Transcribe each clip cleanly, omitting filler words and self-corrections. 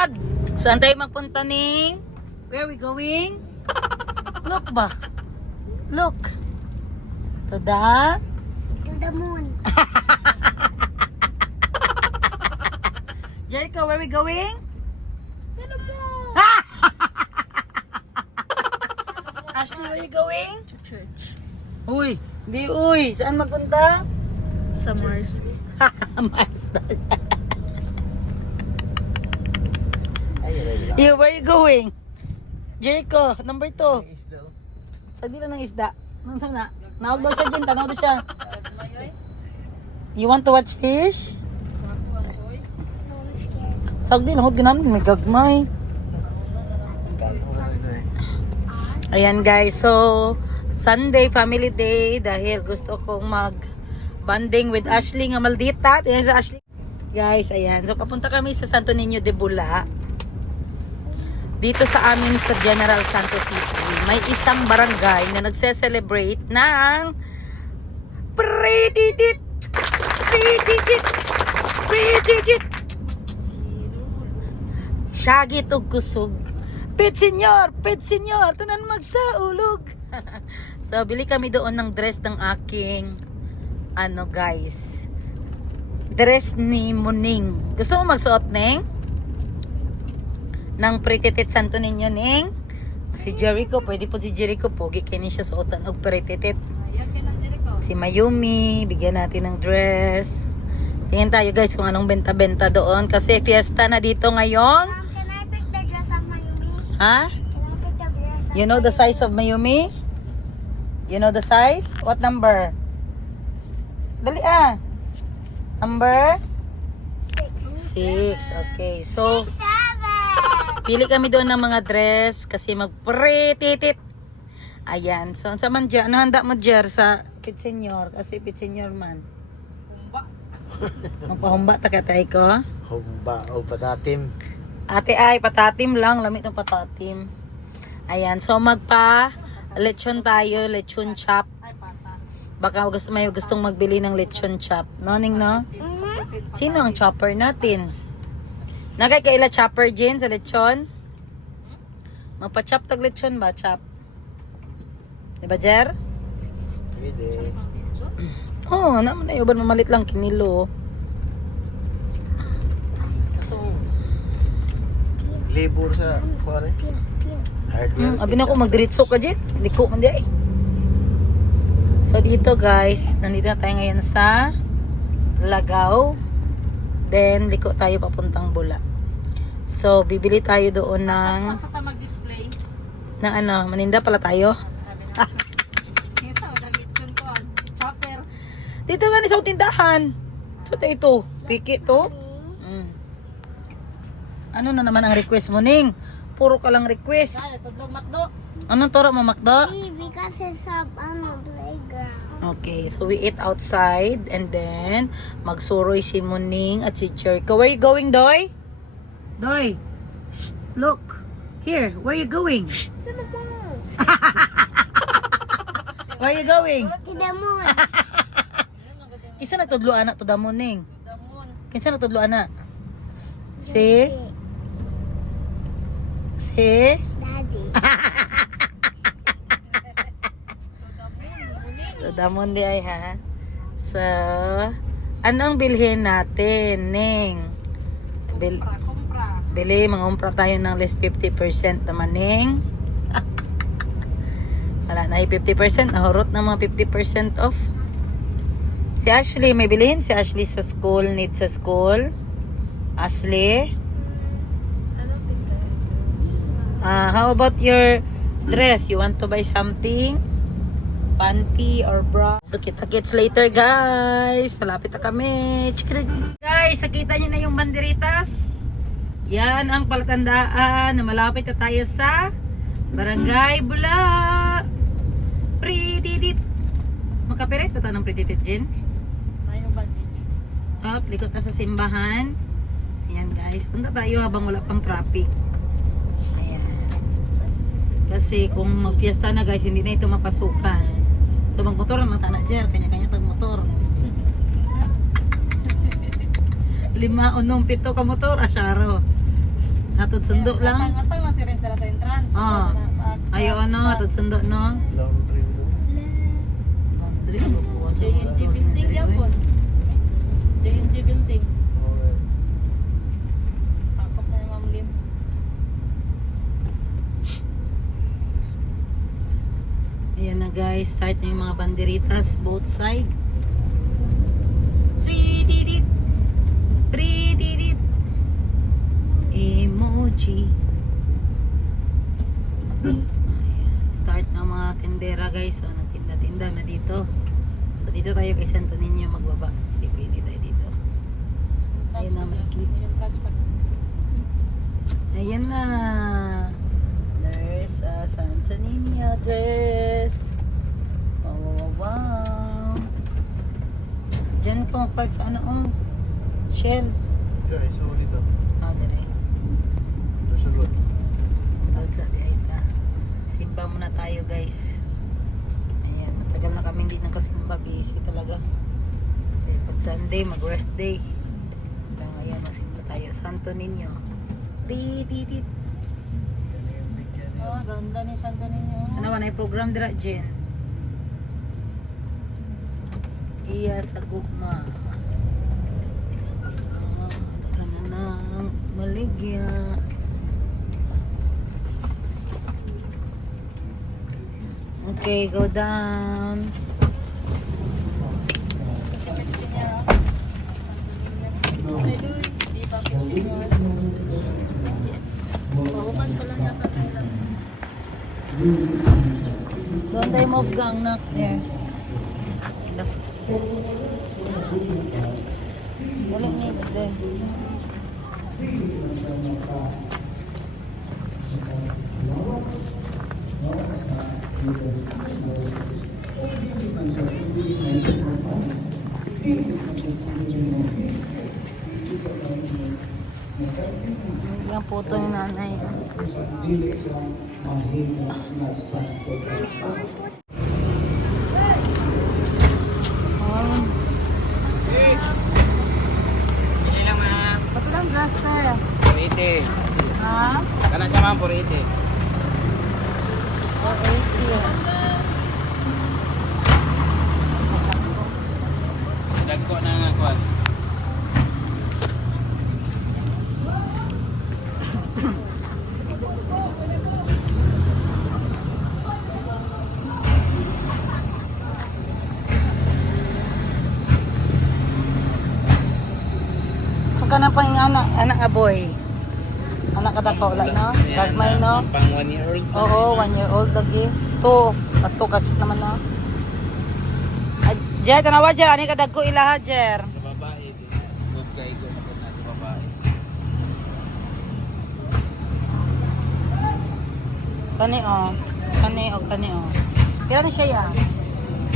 vlog! Saan tayo magpunta ning? Where are we going? Look ba? Look. To the moon. Jericho, where are we going? To the moon. Ashley, where are you going? To church. Uy, hindi uy. Saan magpunta? Sa Mars. Mars. You, where are you going? Jericho, number 2. Sa dila ng isda. Nang sana? Nawag daw siya dyan, tanaw daw siya. You want to watch fish? Sag din, hod ginanon, may gagmay. Ayan guys, so Sunday, family day, dahil gusto kong mag-bonding with Ashley nga maldita. Ayan sa Ashley. Guys, ayan. So papunta kami sa Santo Niño de Bula. Dito sa amin sa General Santos City, may isang barangay na nagse-celebrate ng Pre-titit! Syagit og kusog. Pit senyor, tanan magsaulog. So, bili kami doon ng dress ng aking guys. Dress ni Muning. Gusto mo magsuot, Neng? Ng Pre-titit Santo Niño, Neng? Si Jericho, pwede po si Jericho. Pogi kayo siya suotan og Pre-titit. Si Mayumi, bigyan natin ng dress. Tingin tayo guys kung anong benta-benta doon. Kasi fiesta na dito ngayon. Can I pick the dress of Mayumi? Ha? Can I pick the dress? You know the size of Mayumi? You know the size? What number? Dali Number? 6. Okay. So, 7. pili kami doon ng mga dress kasi mag-pre-titit. Ayan. So, sa man dyan, ano handa mo dyan sa Pit Senyor? Kasi Pit Senyor man. Humba. Magpahumba takatay ko. Humba o patatim. Ate ay, patatim lang. Lamit ng patatim. Ayan. So, lechon tayo. Lechon chop. Baka may gustong magbili ng lechon chop. No, Ning, no? Sino ang chopper natin? Nagkakaila chopper, Jen, sa lechon? Magpa-chop tag lechon ba? Chop. Diba, Jer? Pwede. Oo, naman na yun. Mamalit lang kinilo. Labor sa kuwari. Hardware. Abi na ako magdiritso ka, Jen. Hindi ko, hindi ay. So, dito guys, nandito na tayo ngayon sa Lagaw. Then, liko tayo papuntang Bula. So, bibili tayo doon ng... Sa mag-display. Na maninda pala tayo. Ito, nalitsun ko. Chopper. Dito nga sa tindahan. So, ito. Piki to. Ano na naman ang request mo, Ning? Puro ka lang request. Anong turo mo, Makdo? Because it's a playground. Okay, so we eat outside and then magsuroy si Muning at si Jericho. Where are you going, Doy? Doy, shh, look. Here, where are you going? To the moon. Where are you going? To the moon. Kisa nagtudlo anak to the Muning? Kisa nagtudlo anak? Si? Si? Daddy. So, damon di ay ha. So, anong bilhin natin, Ning? Bili, mangumpra tayo ng less 50% naman, Ning. Wala na 50%. Nahurot na mga 50% off. Si Ashley, may bilhin si Ashley sa school, need sa school. Ashley? How about your dress? You want to buy something? Panty or bra? So, kita-kits later, guys. Malapit na kami. Guys, nakita nyo na yung banderitas. Yan ang palatandaan na malapit na tayo sa Barangay Bula. Pre-titit. Makapirit na tayo ng pre-titit, Jen? Up, likot na sa simbahan. Ayan, guys. Punta tayo habang wala pang traffic. Ayan. Kasi kung magfiesta na, guys, hindi na ito mapasukan. So magmotor ang mga tanak, Jer, kanya-kanya tag motor. 5, 6, 7 ka motor, asyaro. hatod sundo lang. Atang lang si rin sila sa entrance. Ah. Ayaw ano, hatod sundo no. Laundry mo. Laundry, ano po? JSG building yapon. JSG building. Okay. Pakop na yung Ma'am Lynn. Ayan na guys, start na yung mga banderitas both side. Pre-did it. Pre-did it. Emoji. Ayan. Start ng mga tendera guys. So, nagtinda-tinda na dito. So, dito tayo kay Santo Niño magbaba. Hindi pwede tayo dito. Ayun na, makikita. Yung transport. Ayan na. There's a Santo Niño dress. Wow, wow, wow. Diyan po part sa ano oh. Shell. Guys, so dito. Ah, dire. Nasunod. Sunod sa Diaita. Simba muna tayo guys. Ayan, matagal na kami hindi nakasimba. Busy talaga. Eh, pag Sunday, mag-rest day. Kaya ngayon, masimba tayo. Santo Niño. Di-di-di. Oh, ganda ni Santo Niño. Ano man ay program dira Jen? Iya sa gugma. Kanang maligya. Okay, go down. Kasi may senior. Di ba senior? Mahuman pa lang yata tayo. Doon tayo move gang na. There. Walang need there. Yung puto ni nanay. dili sa mahimo nga sakto. Oh. Hindi lang ma'am. Ba't lang blaster? 480. Ha? Kana siya ma'am, 480. 480. Dagko na nga kuwan. Ka na pang anak aboy. Anak ka dako wala no? Gagmay no? Pang 1 year old. Oo, 1 year old lagi. To, ato kasut naman no. Jer, tanawa Jer, ani ka dagko ilaha Jer. Sa babae. Move kay ko na sa babae. Kani oh. Kani oh. Kila ni siya ya?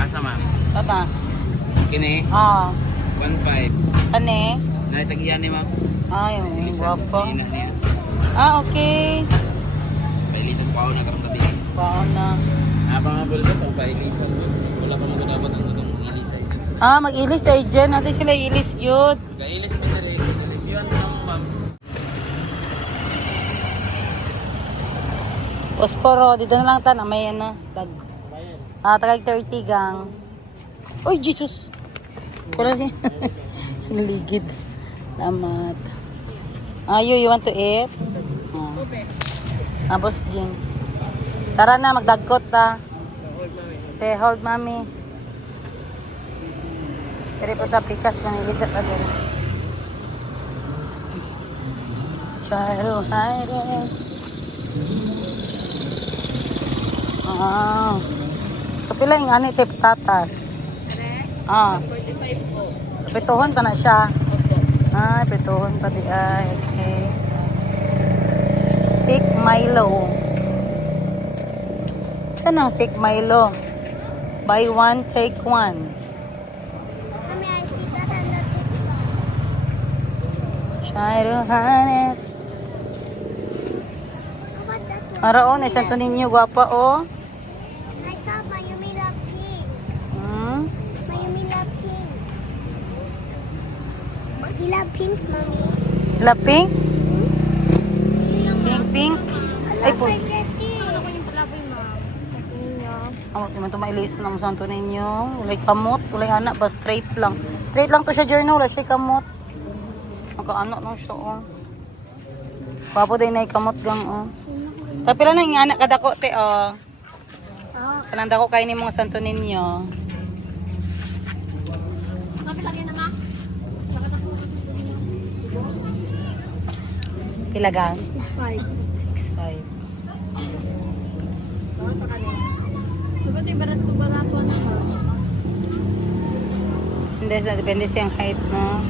Asa ma'am? Tata. Kini Ah, 1.5. kani. Naitagiyan ni ma'am. Ay, Ilisan guwapo. sa ina niya. Ah, okay. Pailisan ko ako na karong gabi. Baon na. Apa nga bulsa pag pailisan. Wala pa mo dapat ang itong ilisay. Ah, mag-ilis tayo dyan. Natin sila ilis yun. Kailis mo dali. Reviewan mo lang ma'am. Posporo, dito na lang tan. May ano. Tagag 30 gang. Uy, Jesus! Kula siya. Naligid. Salamat. You want to eat? Boss Jing. Tara na, magdagkot ta. Okay, hold mami. Kaya po ta pikas manigid sa tagal. Try to hide it. Kapila yung ani tape tatas. Ah. 45 po. Pituhon pa na siya. Ay, pituhon pa di ay. Okay. Thick Milo. Saan ang thick Milo? Buy one, take one. Mami, I see that on the TikTok. Try to hide it. How about that one? Araon, isang to ninyo, gwapa oh. I saw Mayumi Love Pink. Hmm? Mayumi Love Pink. You love pink, Mommy? Laping? You pink. Ay po. Ano ko yung palaboy, ma'am? Ninyo. Amot naman ito mailis ng santo ninyo. Walay kamot, walay anak ba straight lang. Straight lang to siya journal, wala siya kamot. Magkaanak lang siya oh. Papo din na kamot gang oh. Tapila na yung anak kadako te oh. Kanang dako kayo ni mga santo ninyo. Kapit lagi na, ma'am? Pilagan? 6'5". 6'5". Dapat yung barato na, ma'am. Hindi, depende siyang height mo.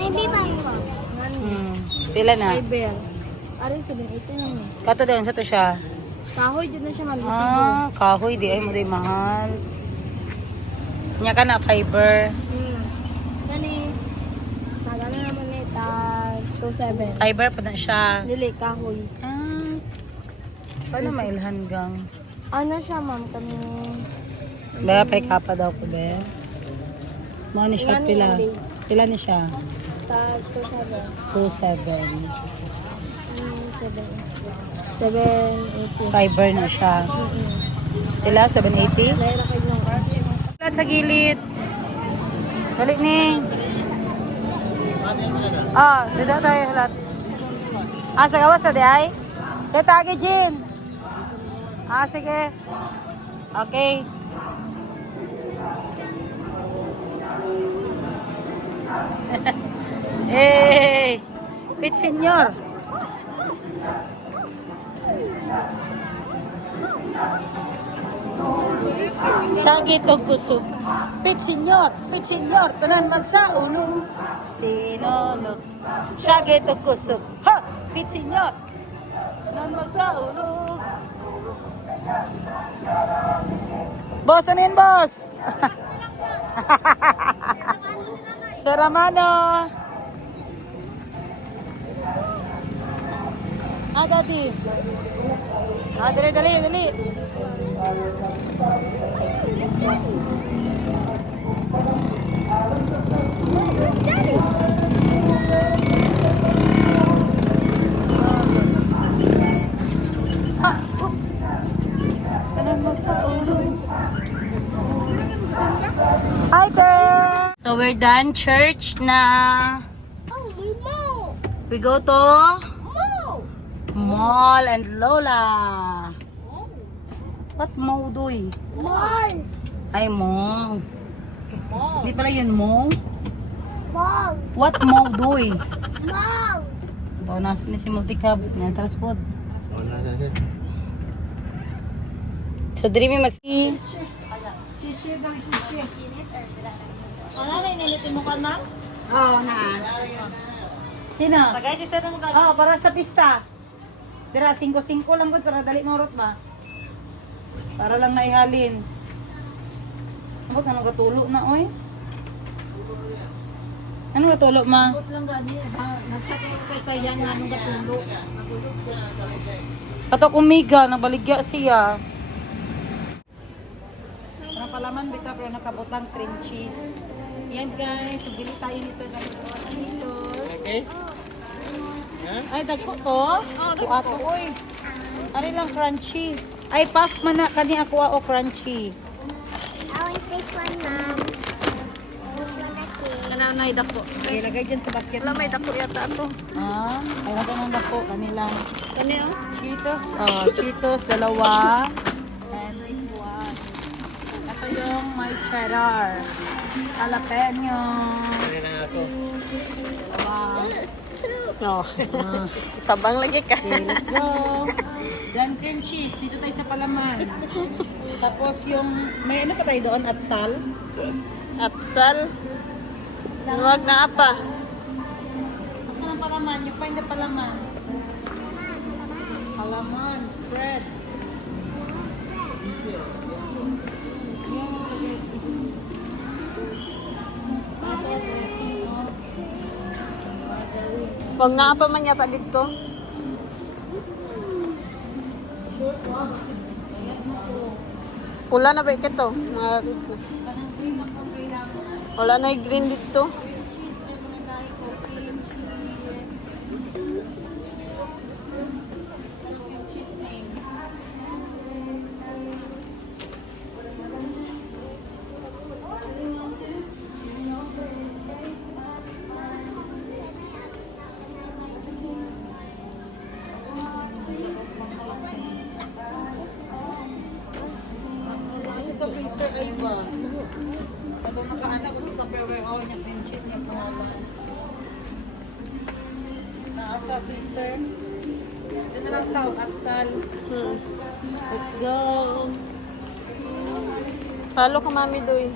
Maybe ba yun? Pila na? Bell. Ari, 780 lang eh. Kato doon, sa to siya. Kahoy, dyan na siya, ma'am. Kahoy, di ay mo di mahal. Nya ka na fiber. Gani. Nagano naman eh, 2.7. Fiber pa na siya. Dili, kahoy. Paano mailhan gang? Ano siya, ma'am? Kani... Ba, pay kapa daw ko, be. Mo ni siya Gani pila. ang base. Pila ni siya? Tag 2.7. 2.7. 7.80. Fiber na siya. Pila? 780? Dahil na kayo ng Lahat sa gilid. Dali ni. Dito tayo lahat. Sa gawas na di ay? Detagi, Jin. Sige. Okay. Hey! Pit senyor. Sagi to kusog. Pit senyor, tanan magsaulong. Sinulog. Sagi to kusog. Ha! Pit senyor. Tanan magsaulong. Boss, ano yun, boss? Sir Ramano. Daddy. Dali. Hi girl! So we're done church na. Oh, we know! We go to Mall and Lola. What mo doy? Mall! Ay mo. Hindi pala yun mo. Mall! What mo doy? Mall! Ito, nasa ni si Multicab. Yan, transport. Wala na din. So, Dreamy magsi. Ano na inilitin mo ka na? Oo, na. Sino? Tagay si Sir mo ka. Oo, para sa pista. Dira, 5-5 lang po para dali mo rot ba? Para lang naihalin. Ano ka nang katulo na, oy? Ano katulo, ma? Ikot lang gani. Nag-chat mo kay Sayan nga nung gatulo. Katok umiga, nabaligya siya. Parang palaman bita pero nakabutang cream cheese. Yan guys, bili tayo nito guys. Dito. Okay? Ay, dagko to? Ato, oy. Ari lang crunchy. Ay, puff man na kani ako o crunchy. I want this one, ma'am. This one, okay. Kananay dako. Okay, lagay dyan sa basket. Wala may dako yata ito. Ay, lagay ng dako. Kanilang Kani oh. Cheetos, dalawa. And this one. Ito yung my cheddar. Jalapeno. Ano na ako? Wow. No. Tabang lagi ka. Okay, let's go. Then cream cheese. Dito tayo sa palaman. Tapos yung, may ano pa tayo doon? Atsal. Atsal. Huwag na apa. Ako ng palaman. You find the palaman. Palaman. Spread. Huwag na apa man yata dito. Pula na ba ito? Wala na yung green dito. ba? Pag nakaanak ko sa Tupperware, niya cream cheese niya pangalan. Naasa, freezer. Ito na lang tao, atsal. Let's go. Halo ka, Mami Doy.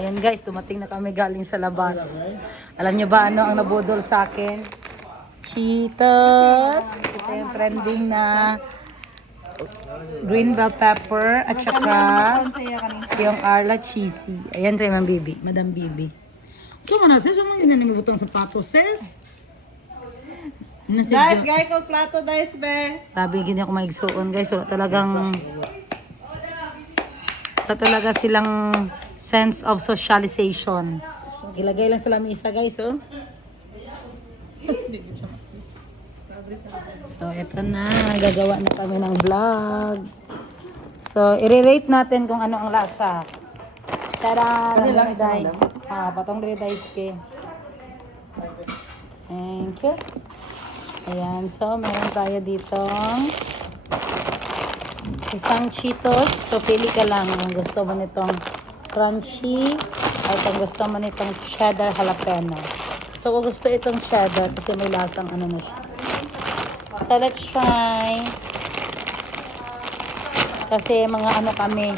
Ayan guys, dumating na kami galing sa labas. Alam niyo ba ano ang nabudol sa akin? Cheetos. Ito yung trending na green bell pepper at saka yung Arla cheesy. Ayan tayo, Ma'am Bibi. Madam Bibi. So, mana sis, ano yun na nimibutang sapatos, sis? Guys, gaya ko plato, guys, be. Sabi, hindi ako maigsuon, guys. Wala talaga silang sense of socialization. Ilagay lang sa lamisa, guys, oh. So, eto na. Gagawa na kami ng vlog. So, i-rate natin kung ano ang lasa. Tara! Patong dili dahil ke. Thank you. Ayan. So, meron tayo ditong isang Cheetos. So, pili ka lang kung gusto mo nitong crunchy at kung gusto mo nitong cheddar jalapeno. So, kung gusto itong cheddar kasi may lasang ano na siya. So, let's try. Kasi mga ano kami.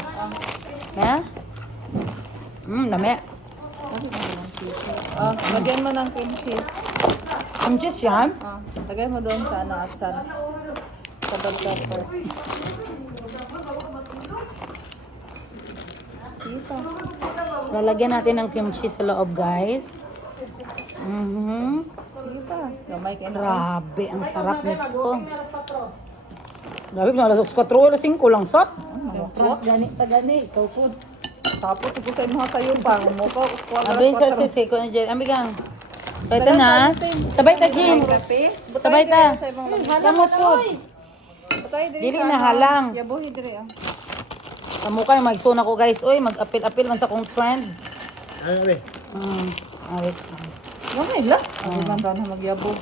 Ha? Dami. Lagyan mo ng cream cheese. Ang cheese yan? Lagay mo doon sa ano, atsan. Sa bell pepper. Dito. Lalagyan natin ng cream cheese sa loob, guys. Dito. Gamay kayo na. Grabe, ang sarap nito. Grabe, pinalasok sa 4 alas 5 lang, sot. Gani pa gani. Ikaw po. Tapos tupusin mo sa iyo pa. Mukha. Abay sa sisi ko na dyan. Ambigang. So, ito na. Sabay ta, Jin. Sabay ta. Kamot po. Dili na halang. Yabuhi dire ah. Amo kayo, magsuna ko, guys. Uy, mag-apil-apil man sa kong friend. Awit. Gamay lang. Ang ganda na magyabo.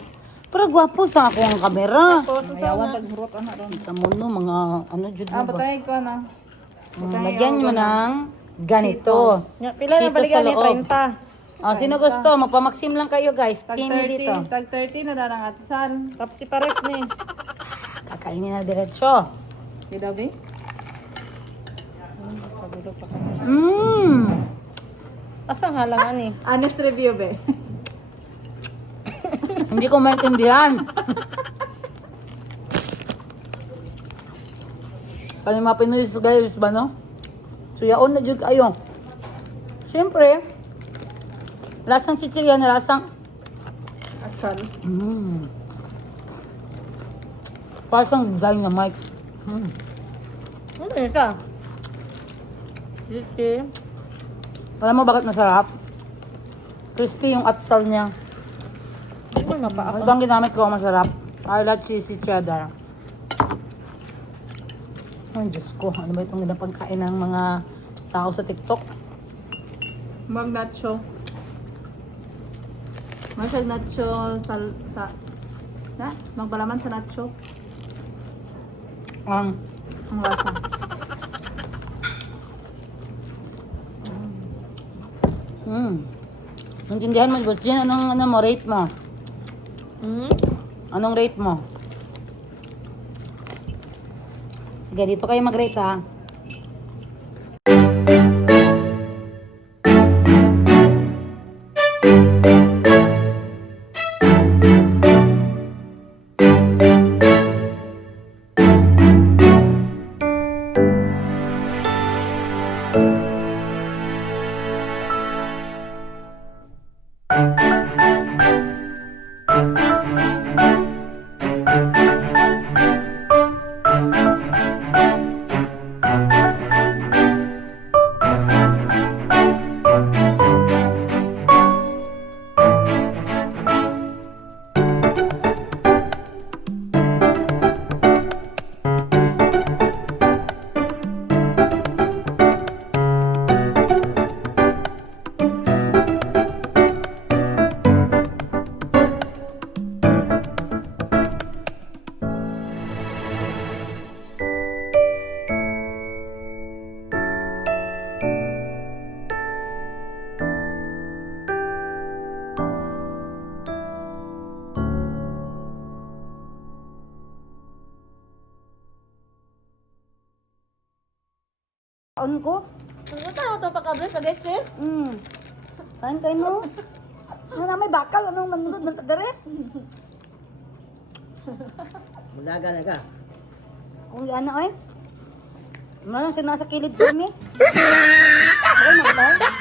Pero gwapo sa akong kamera. Mayawan tagburot anak ron. Tamo no, mga ano, jud mo ba? Batay ko na. Lagyan mo ng ganito. Pila na balikan ni 30. Sino gusto? Magpamaksim lang kayo, guys. Tag Pili dito. 30, tag 30 na darang atsan. Tapos si pares ni. Kakainin na diretsyo. Kida ba? Asang halangan eh. Honest review be. Hindi ko maintindihan. Kani mga Pinoy guys ba no? Suyaon na jud kayo. Siyempre, lasang chichirya na lasang. Atsan. Parang dynamite. Ano ito? Crispy. Alam mo bakit masarap? Crispy yung atsal niya. Ito ang ginamit ko, masarap. Arla cheesy cheddar. Ay, Diyos ko. Ano ba itong ginapagkain ng mga tao sa TikTok? Mag nacho. Masyag nacho sa na? Magbalaman sa nacho. Ang lasa. Intindihan mo, Boss Jen, anong ano mo, rate mo? Anong rate mo? Sige, dito kayo mag-rate ha. On ko? Ano tayo ito pagkabre sa dete? Kain mo. Ano na may bakal? Anong manunod ng kadere? Mulaga na ka. Kung yan na, oy. Ano siya nasa kilid kami? Okay na ba?